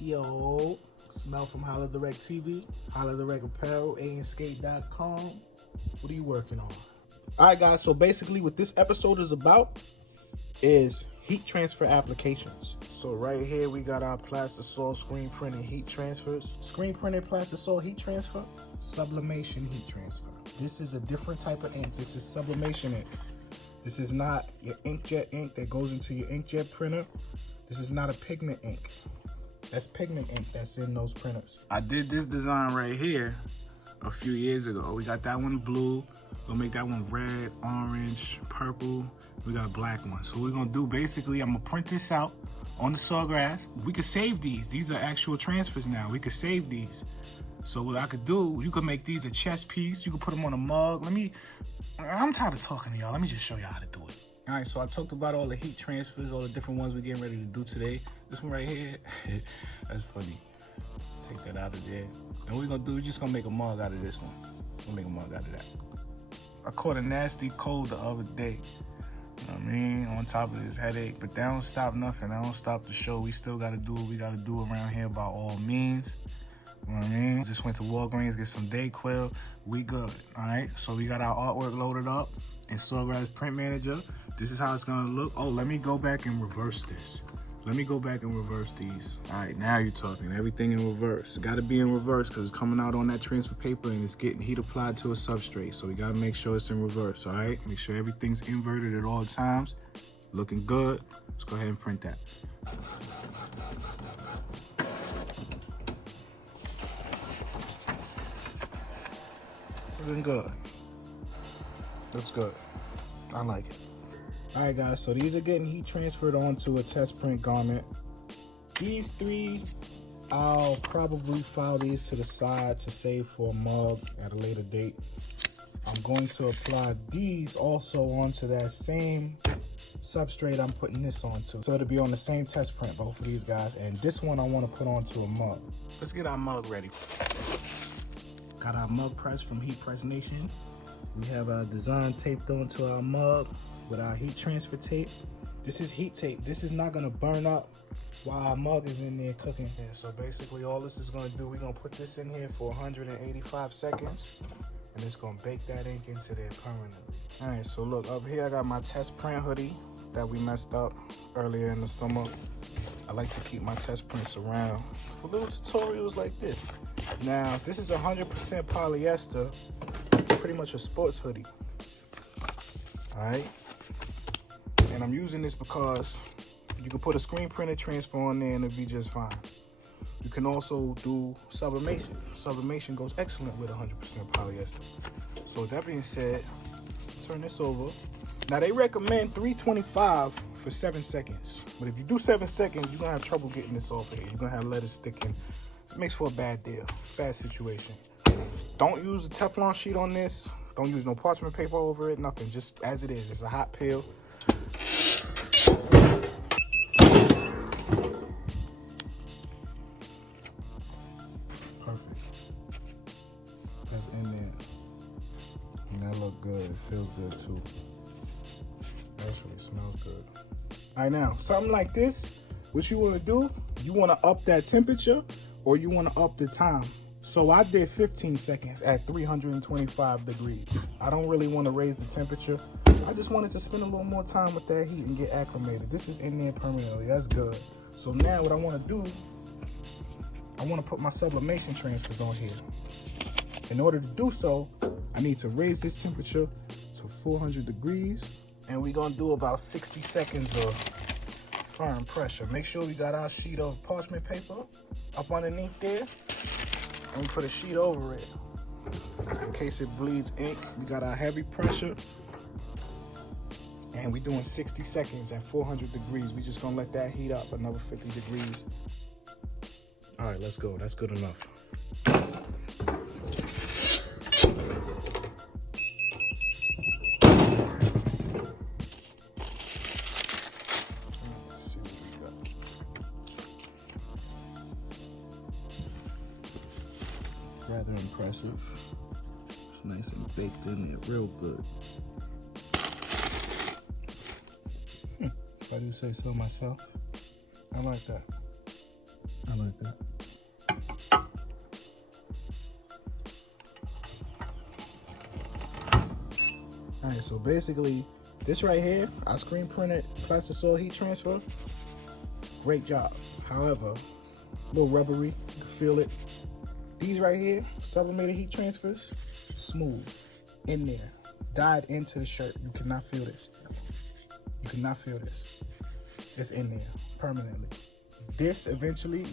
Yo, Smell from Holla Direct TV, Holla Direct Apparel, ANSkate.com. What are you working on? All right, guys. So basically, what this episode is about is heat transfer applications. So right here, we got our plastisol screen printed heat transfers. Screen printed plastisol heat transfer, sublimation heat transfer. This is a different type of ink. This is sublimation ink. This is not your inkjet ink that goes into your inkjet printer. This is not a pigment ink. That's pigment ink that's in those printers. I did this design right here a few years ago. We got that one blue. We'll make that one red, orange, purple. We got a black one. So what we're gonna do, basically, I'm gonna print this out on the Sawgrass. We could save these. These are actual transfers now. We could save these. So what I could do, you could make these a chest piece. You could put them on a mug. I'm tired of talking to y'all. Let me just show y'all how to do it. All right, so I talked about all the heat transfers, all the different ones we're getting ready to do today. This one right here, that's funny. Take that out of there. And what we're gonna do, we're just gonna make a mug out of this one. We'll make a mug out of that. I caught a nasty cold the other day. You know what I mean? On top of this headache, but that don't stop nothing. That don't stop the show. We still gotta do what we gotta do around here by all means. You know what I mean? Just went to Walgreens, get some Dayquil. We good, all right? So we got our artwork loaded up in Sawgrass Print Manager. This is how it's gonna look. Oh, let me go back and reverse this. Let me go back and reverse these. All right, now you're talking. Everything in reverse. It's gotta be in reverse because it's coming out on that transfer paper and it's getting heat applied to a substrate. So we gotta make sure it's in reverse, all right? Make sure everything's inverted at all times. Looking good. Let's go ahead and print that. Looking good. Looks good. I like it. All right, guys, so these are getting heat transferred onto a test print garment. These three, I'll probably file these to the side to save for a mug at a later date. I'm going to apply these also onto that same substrate I'm putting this onto. So it'll be on the same test print, both of these guys. And this one I want to put onto a mug. Let's get our mug ready. Got our mug press from Heat Press Nation. We have our design taped onto our mug with our heat transfer tape. This is heat tape. This is not gonna burn up while our mug is in there cooking. Yeah, so basically all this is gonna do, we're gonna put this in here for 185 seconds and it's gonna bake that ink into there permanently. All right, so look, up here I got my test print hoodie that we messed up earlier in the summer. I like to keep my test prints around for little tutorials like this. Now, this is 100% polyester, pretty much a sports hoodie. All right. And I'm using this because you can put a screen printed transfer on there and it'll be just fine. You can also do sublimation. Sublimation goes excellent with 100% polyester. So with that being said, turn this over. Now they recommend 325 for 7 seconds. But if you do 7 seconds, you're gonna have trouble getting this off here. You're gonna have letters sticking. It makes for a bad deal, bad situation. Don't use a Teflon sheet on this. Don't use no parchment paper over it, nothing, just as it is. It's a hot peel. Perfect. That's in there. And that look good, it feels good too. Actually smells good. All right, now, something like this, what you wanna do, you wanna up that temperature or you wanna up the time. So I did 15 seconds at 325 degrees. I don't really want to raise the temperature. I just wanted to spend a little more time with that heat and get acclimated. This is in there permanently, that's good. So now what I want to do, I want to put my sublimation transfers on here. In order to do so, I need to raise this temperature to 400 degrees. And we're going to do about 60 seconds of firm pressure. Make sure we got our sheet of parchment paper up underneath there. And we put a sheet over it in case it bleeds ink. We got our heavy pressure and we're doing 60 seconds at 400 degrees. We just gonna let that heat up another 50 degrees. All right, let's go. That's good enough. Let's see what we got. Rather impressive. It's nice and baked in there, real good. If I do say so myself, I like that. I like that. All right, so basically, this right here, I screen printed plastisol heat transfer. Great job. However, a little rubbery, you can feel it. These right here, sublimated heat transfers, smooth, in there, dyed into the shirt. You cannot feel this. You cannot feel this. It's in there permanently. This eventually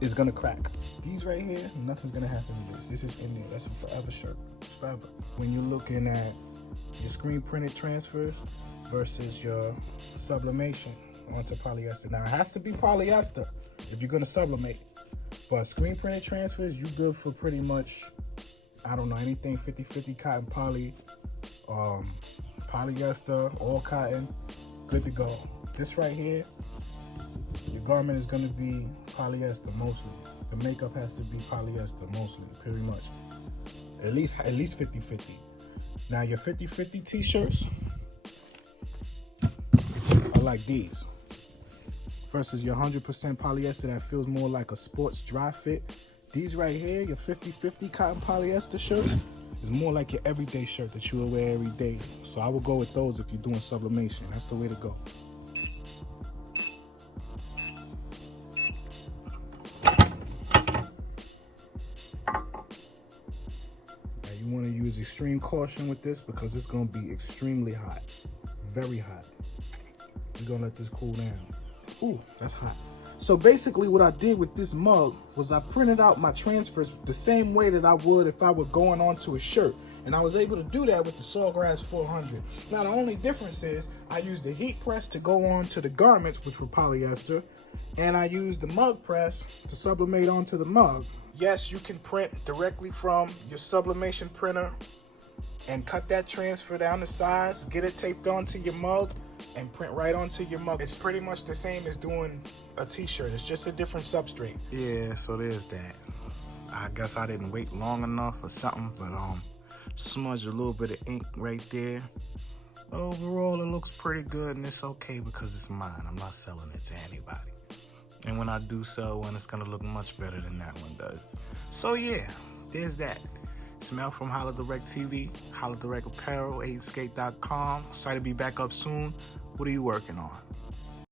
is gonna crack. These right here, nothing's gonna happen to this. This is in there. That's a forever shirt. Forever. When you're looking at your screen printed transfers versus your sublimation onto polyester. Now it has to be polyester if you're gonna sublimate. But screen printed transfers, you good for pretty much, I don't know, anything 50-50 cotton poly, polyester, all cotton, good to go. This right here, your garment is gonna be polyester mostly. The makeup has to be polyester mostly, pretty much. At least 50-50. Now your 50-50 t-shirts are like these. Versus your 100% polyester that feels more like a sports dry fit. These right here, your 50-50 cotton polyester shirt, is more like your everyday shirt that you will wear every day. So I would go with those if you're doing sublimation. That's the way to go. Now you want to use extreme caution with this because it's going to be extremely hot. Very hot. We're going to let this cool down. Ooh, that's hot. So basically what I did with this mug was I printed out my transfers the same way that I would if I were going onto a shirt. And I was able to do that with the Sawgrass 400. Now the only difference is I used the heat press to go onto the garments, which were polyester, and I used the mug press to sublimate onto the mug. Yes, you can print directly from your sublimation printer and cut that transfer down to size, get it taped onto your mug, and print right onto your mug. It's pretty much the same as doing a t-shirt. It's just a different substrate. Yeah, so there's that. I guess I didn't wait long enough or something, but smudged a little bit of ink right there. But overall, it looks pretty good, and it's okay because it's mine. I'm not selling it to anybody. And when I do sell one, it's gonna look much better than that one does. So yeah, there's that. It's Mel from Holla Direct TV, Holla Direct Apparel, 8skate.com. Excited to be back up soon. What are you working on?